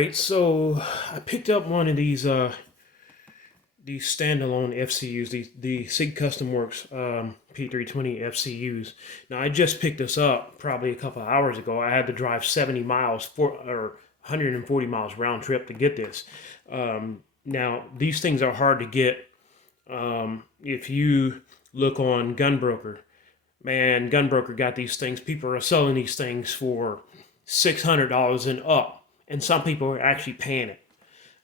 right, so I picked up one of these standalone FCUs, the SIG Custom Works P320 FCUs. Now I just picked this up probably a couple of hours ago. I had to drive 70 miles or 140 miles round trip to get this. Now these things are hard to get. If you look on Gunbroker, man, Gunbroker got these things. People are selling these things for $600 and up, and some people are actually paying it.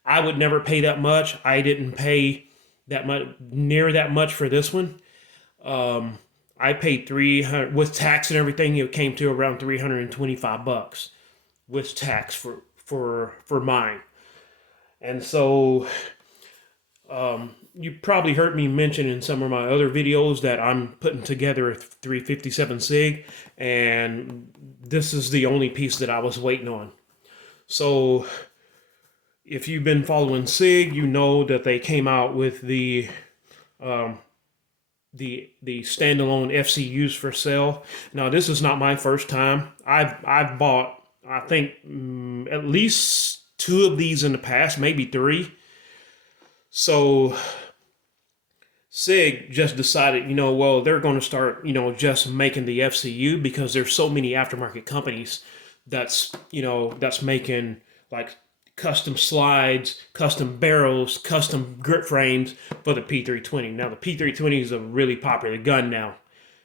I would never pay that much. I didn't pay that much, near that much for this one. I paid 300 with tax and everything. It came to around 325 bucks with tax for mine. And so you probably heard me mention in some of my other videos that I'm putting together a 357 SIG, and this is the only piece that I was waiting on. So if you've been following SIG, you know that they came out with the standalone FCUs for sale. Now this is not my first time. I've bought, I think, at least 2 of these in the past, maybe 3. So SIG just decided, well, they're going to start, just making the FCU because there's so many aftermarket companies that's making like custom slides, custom barrels, custom grip frames for the P320. Now the P320 is a really popular gun now.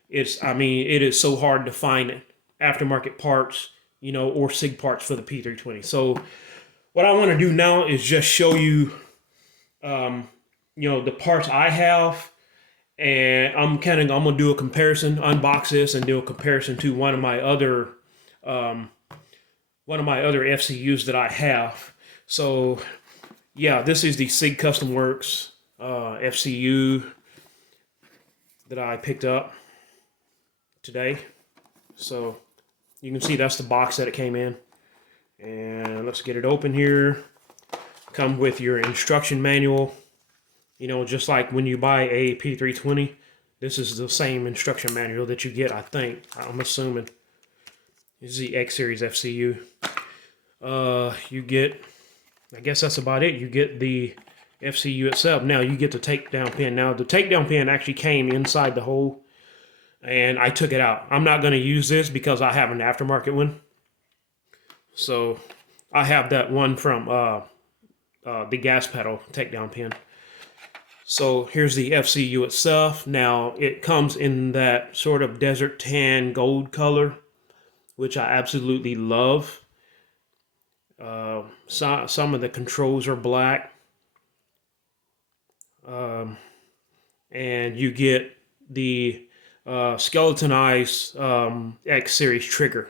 It is so hard to find aftermarket parts, or SIG parts for the P320. So what I want to do now is just show you, the parts I have, and I'm gonna do a comparison, unbox this, and do a comparison to one of my other FCUs that I have. So yeah, this is the SIG Custom Works FCU that I picked up today. So you can see that's the box that it came in. And let's get it open here. Come with your instruction manual. Just like when you buy a P320, this is the same instruction manual that you get, I think. I'm assuming. This is the X Series FCU. You get, I guess that's about it. You get the FCU itself. Now you get the takedown pin. Now the takedown pin actually came inside the hole, and I took it out. I'm not going to use this because I have an aftermarket one. So I have that one from the gas pedal takedown pin. So here's the FCU itself. Now it comes in that sort of desert tan gold color, which I absolutely love. Some of the controls are black. And you get the skeletonized X Series trigger.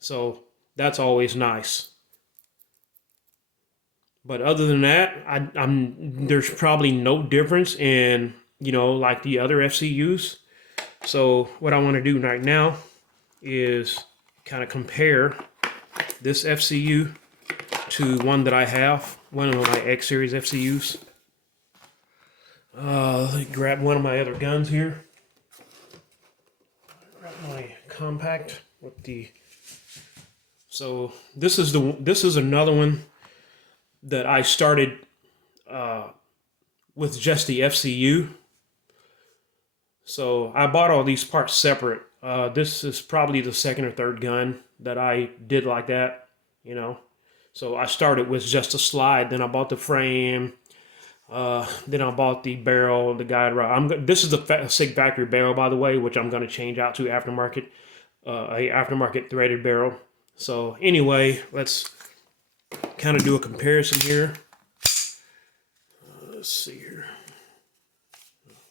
So that's always nice. But other than that, there's probably no difference in, like the other FCUs. So what I want to do right now is kind of compare this FCU to one that I have, one of my X Series FCUs. Let me grab one of my other guns here. Grab my compact with the. So this is another one that I started with just the FCU. So I bought all these parts separate. This is probably the second or third gun that I did like that, So I started with just a slide, then I bought the frame, then I bought the barrel, the guide rod. This is the SIG factory barrel, by the way, which I'm going to change out to aftermarket, a aftermarket threaded barrel. So anyway, let's kind of do a comparison here. Let's see here.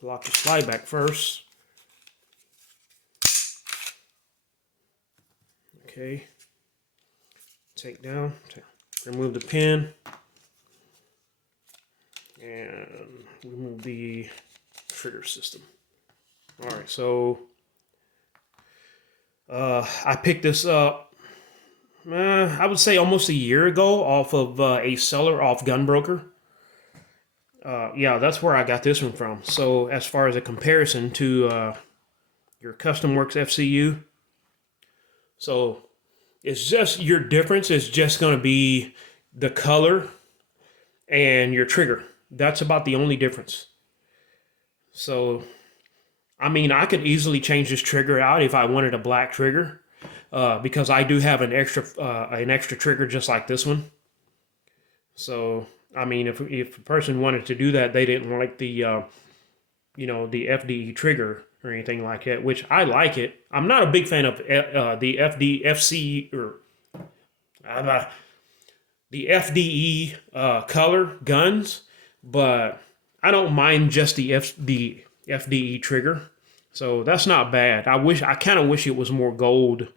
Lock the slide back first. Okay. Take down. Remove the pin. And remove the trigger system. Alright, so I picked this up I would say almost a year ago off of a seller off Gunbroker. Yeah, that's where I got this one from. So as far as a comparison to your Custom Works FCU, so it's just your difference is just going to be the color and your trigger. That's about the only difference. So, I mean, I could easily change this trigger out if I wanted a black trigger, because I do have an extra trigger just like this one. So, I mean, if a person wanted to do that, they didn't like the the FDE trigger or anything like that, which I like it. I'm not a big fan of the FC or uh, the FDE color guns, but I don't mind just the FDE trigger. So that's not bad. I kind of wish it was more gold,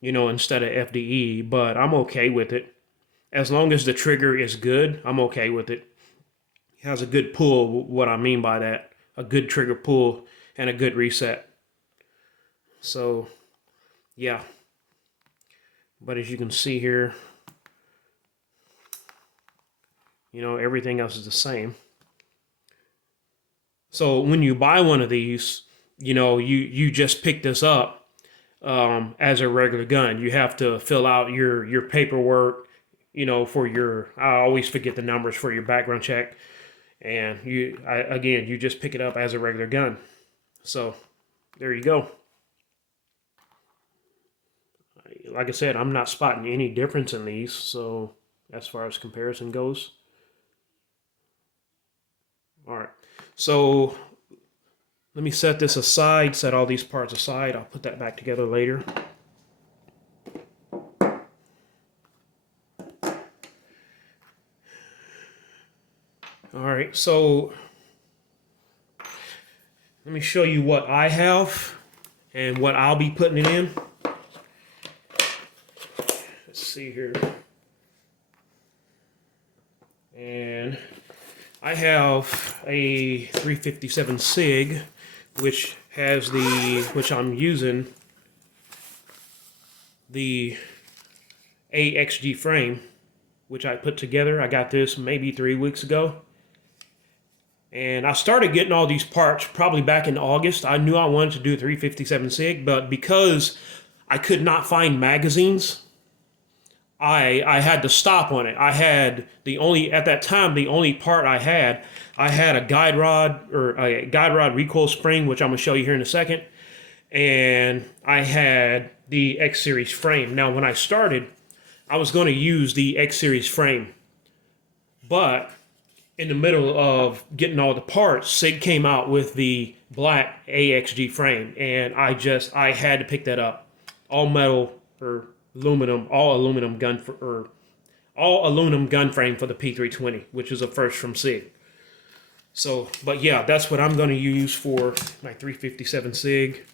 instead of FDE, but I'm okay with it. As long as the trigger is good, I'm okay with it. It has a good pull, what I mean by that. A good trigger pull and a good reset. So, yeah. But as you can see here, everything else is the same. So when you buy one of these, you just pick this up as a regular gun. You have to fill out your paperwork, for I always forget the numbers for your background check. And you just pick it up as a regular gun. So there you go. Like I said, I'm not spotting any difference in these. So as far as comparison goes. All right. So let me set this aside, set all these parts aside. I'll put that back together later. All right, so let me show you what I have and what I'll be putting it in. Let's see here. And I have a 357 SIG, which I'm using the AXG frame, which I put together. I got this maybe 3 weeks ago. And I started getting all these parts probably back in August. I knew I wanted to do 357 SIG, but because I could not find magazines, I had to stop on it. At that time, the only part I had a guide rod recoil spring, which I'm going to show you here in a second. And I had the X Series frame. Now, when I started, I was going to use the X Series frame, but in the middle of getting all the parts, SIG came out with the black AXG frame, and I had to pick that up. All metal or aluminum, all aluminum gun frame for the P320, which is a first from SIG. So, but yeah, that's what I'm going to use for my 357 SIG.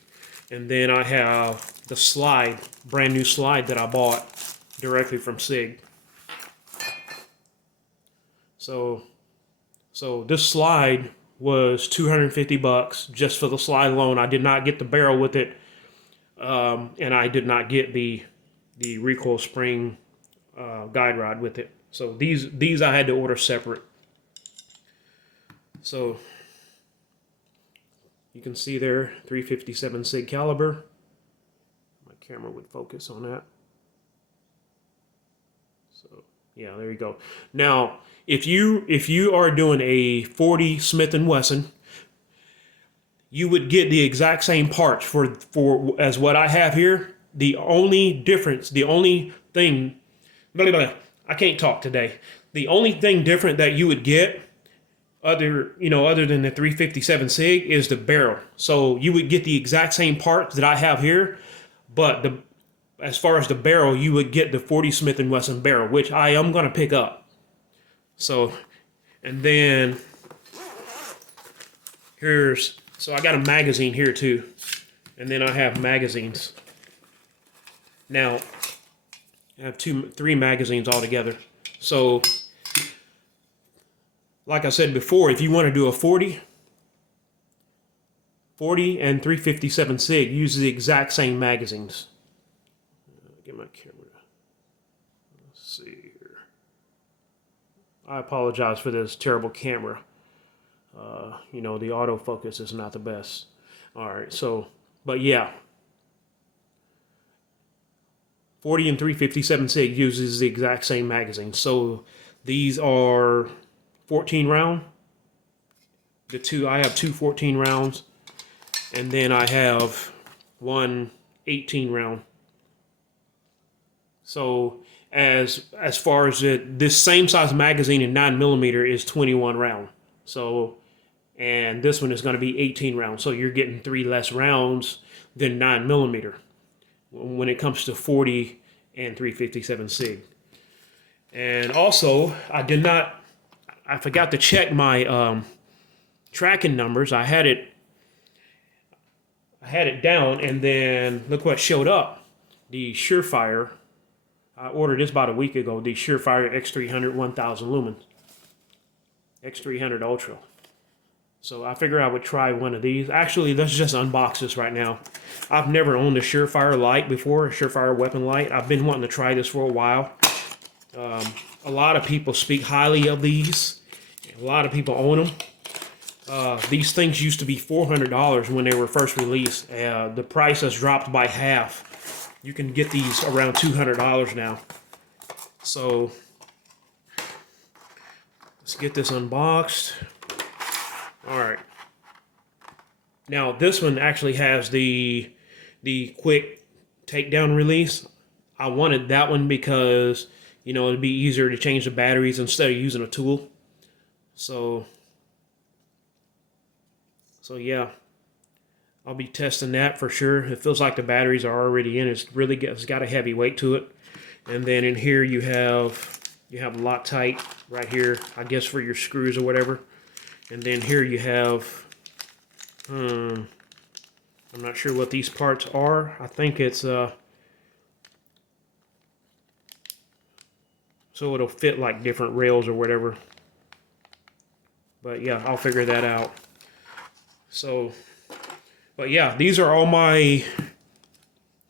And then I have the slide, brand new slide that I bought directly from SIG. So this slide was $250 just for the slide alone. I did not get the barrel with it, and I did not get the recoil spring guide rod with it. So these I had to order separate. So you can see there, 357 SIG caliber. My camera would focus on that. So yeah, there you go. Now, if you are doing a 40 Smith & Wesson, you would get the exact same parts for as what I have here. The only difference, the only thing, I can't talk today. The only thing different that you would get other than the 357 SIG is the barrel. So you would get the exact same parts that I have here, but as far as the barrel, you would get the 40 Smith & Wesson barrel, which I am going to pick up. So, and then so I got a magazine here too. And then I have magazines. Now, I have three magazines altogether. So, like I said before, if you want to do a 40 and 357 SIG, use the exact same magazines. Get my camera. Let's see here. I apologize for this terrible camera. The autofocus is not the best. All right, so, but yeah. 40 and 357 SIG uses the exact same magazine. So these are 14 round. I have two 14 rounds, and then I have one 18 round. So as far as this same size magazine in 9mm is 21 round. So, and this one is going to be 18 rounds. So you're getting 3 less rounds than 9mm when it comes to 40 and 357 SIG. And also, I forgot to check my tracking numbers. I had it down, and then look what showed up. The Surefire. I ordered this about a week ago. The Surefire X300 1000 lumens. X300 Ultra. So I figured I would try one of these. Actually, let's just unbox this right now. I've never owned a Surefire light before, a Surefire weapon light. I've been wanting to try this for a while. A lot of people speak highly of these. A lot of people own them. These things used to be $400 when they were first released. The price has dropped by half. You can get these around $200 now. So let's get this unboxed. All right. Now this one actually has the quick takedown release. I wanted that one because, you know, it'd be easier to change the batteries instead of using a tool. So yeah, I'll be testing that for sure. It feels like the batteries are already in. It's got a heavy weight to it. And then in here you have Loctite right here, I guess for your screws or whatever. And then here you have, I'm not sure what these parts are. I think it's so it'll fit like different rails or whatever. But yeah, I'll figure that out. So, but yeah, these are all my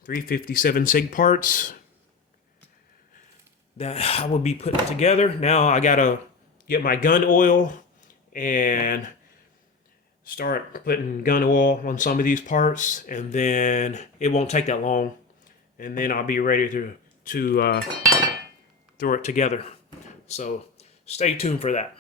357 SIG parts that I will be putting together. Now I gotta get my gun oil and start putting gun oil on some of these parts, and then it won't take that long, and then I'll be ready to throw it together. So stay tuned for that.